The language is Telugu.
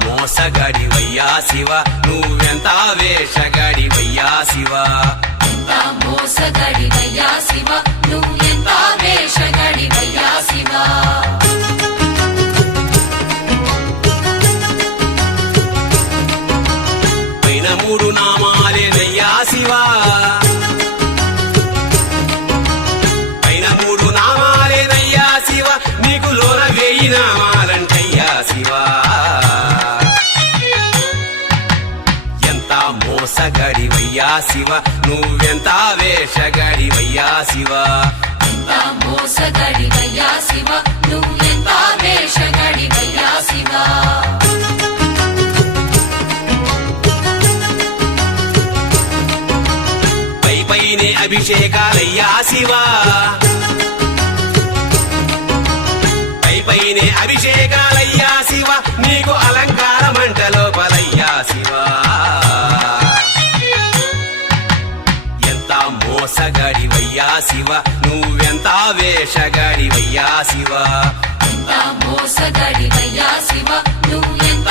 మోసగాడివయ్యా శివ నువ్వెంత వేషగాడివయ్యా శివ ఎంత మోసగాడివయ్యా శివ నువ్వెంత వేషగాడివయ్యా శివ పైన మూడు నామాలేనయ్యా శివ పైన మూడు నామాలేనయ్యా శివ నీకు లోన వేయి నామాలంటయ్యా శివ ఎంత మోసగాడివయ్యా శివ నువ్వెంత వేషగాడివయ్యా శివ ఎంత మోసగాడివయ్యా శివ నువ్వెంత వేషగాడివయ్యా శివ పైనే అభిషేకాలయ్యా శివ పైనే అభిషేకాలయ్యా శివ నీకు అలంకార మంటలోపలయ్యా శివ ఎంత మోసగాడివయ్యా శివ నువ్వెంత వేషగాడివయ్యా శివ ఎంత మోసగాడివయ్యా శివ నువ్వెంత